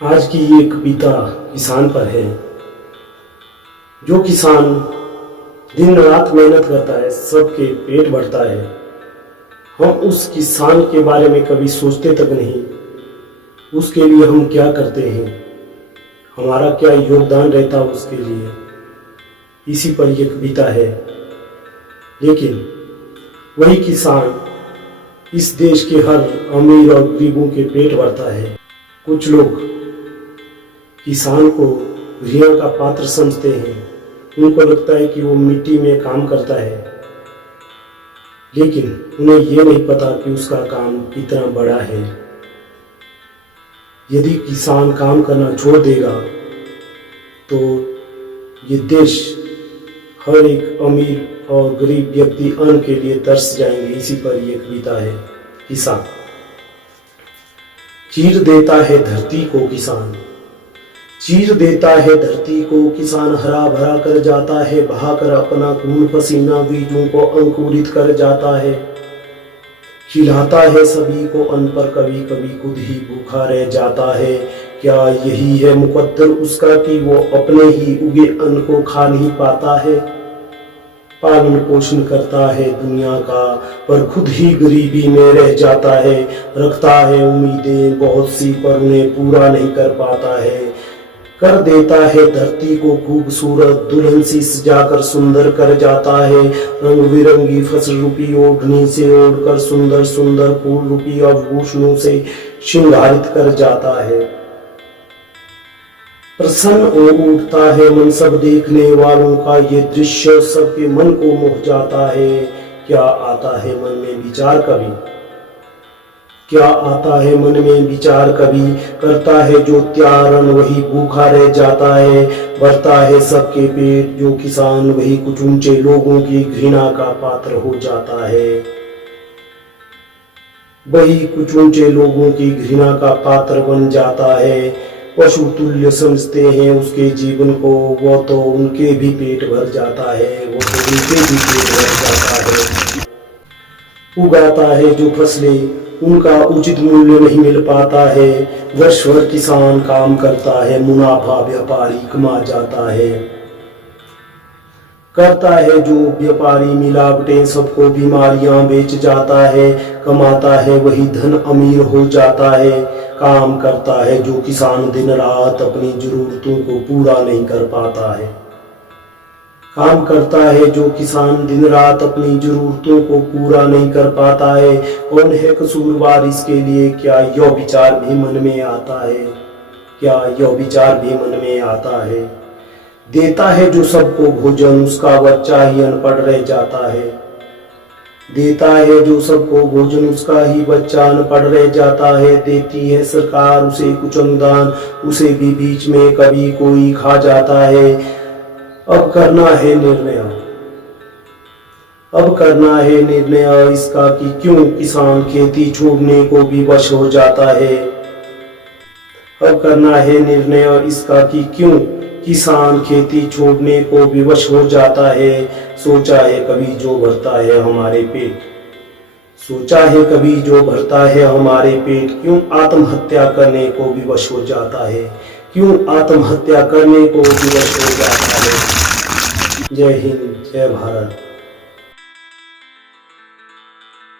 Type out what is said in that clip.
आज की ये कविता किसान पर है। जो किसान दिन रात मेहनत करता है, सबके पेट भरता है, हम उस किसान के बारे में कभी सोचते तक नहीं। उसके लिए हम क्या करते हैं, हमारा क्या योगदान रहता है उसके लिए, इसी पर यह कविता है। लेकिन वही किसान इस देश के हर अमीर और गरीबों के पेट भरता है। कुछ लोग किसान को घृणा का पात्र समझते हैं। उनको लगता है कि वो मिट्टी में काम करता है, लेकिन उन्हें ये नहीं पता कि उसका काम कितना बड़ा है। यदि किसान काम करना छोड़ देगा तो ये देश हर एक अमीर और गरीब व्यक्ति अन्न के लिए तरस जाएंगे। इसी पर यह कविता है। किसान चीर देता है धरती को, किसान चीर देता है धरती को, किसान हरा भरा कर जाता है, बहाकर अपना खून पसीना बीजों को अंकुरित कर जाता है। खिलाता है सभी को अन्न पर कभी कभी खुद ही भूखा रह जाता है। क्या यही है मुकद्दर उसका कि वो अपने ही उगे अन्न को खा नहीं पाता है। पालन पोषण करता है दुनिया का, पर खुद ही गरीबी में रह जाता है। रखता है उम्मीदें बहुत सी, पर उन्हें पूरा नहीं कर पाता है। कर देता है धरती को खूबसूरत, दुल्हन सी सजाकर सुंदर कर जाता है। रंग बिरंगी फसल रूपी ओढ़नी से ओढ़कर सुंदर सुंदर फूल रूपी आभूषणों से श्रृंगारित कर जाता है। प्रसन्न हो उठता है मन सब देखने वालों का, ये दृश्य सबके मन को मोह जाता है। क्या आता है मन में विचार कभी, क्या आता है मन में विचार कभी, करता है जो त्यारन वही भूखा रह जाता है। भरता है सबके पेट जो किसान, वही कुछ ऊंचे लोगों की घृणा का पात्र हो जाता है। वही कुछ ऊंचे लोगों की घृणा का पात्र बन जाता है। पशु तुल्य समझते हैं उसके जीवन को, वो तो उनके भी पेट भर जाता है, वो तो उनके भी पेट भर जाता है। उगाता है जो फसलें उनका उचित मूल्य नहीं मिल पाता है। वर्ष भर किसान काम करता है, मुनाफा व्यापारी कमा जाता है। करता है जो व्यापारी मिलावटें, सबको बीमारियां बेच जाता है। कमाता है वही धन अमीर हो जाता है। काम करता है जो किसान दिन रात अपनी जरूरतों को पूरा नहीं कर पाता है। काम करता है जो किसान दिन रात अपनी जरूरतों को पूरा नहीं कर पाता है। कौन है कसूरवार इसके लिए, क्या यह विचार भी मन में आता है, क्या यह विचार भी मन में आता है। देता है जो सबको भोजन, उसका बच्चा ही अनपढ़ रह जाता है। देता है जो सबको भोजन, उसका ही बच्चा अनपढ़ रह जाता है। देती है सरकार उसे कुछ अनुदान, उसे भी बीच में कभी कोई खा जाता है। अब करना है निर्णय, अब करना है निर्णय इसका कि क्यों किसान खेती छोड़ने को भी वश हो जाता है। अब करना है निर्णय इसका कि क्यों किसान खेती छोड़ने को विवश हो जाता है। सोचा है कभी जो भरता है हमारे पेट, सोचा है कभी जो भरता है हमारे पेट, क्यों आत्महत्या करने को विवश हो जाता है, क्यों आत्महत्या करने को विवश हो जाता है। जय हिंद, जय भारत।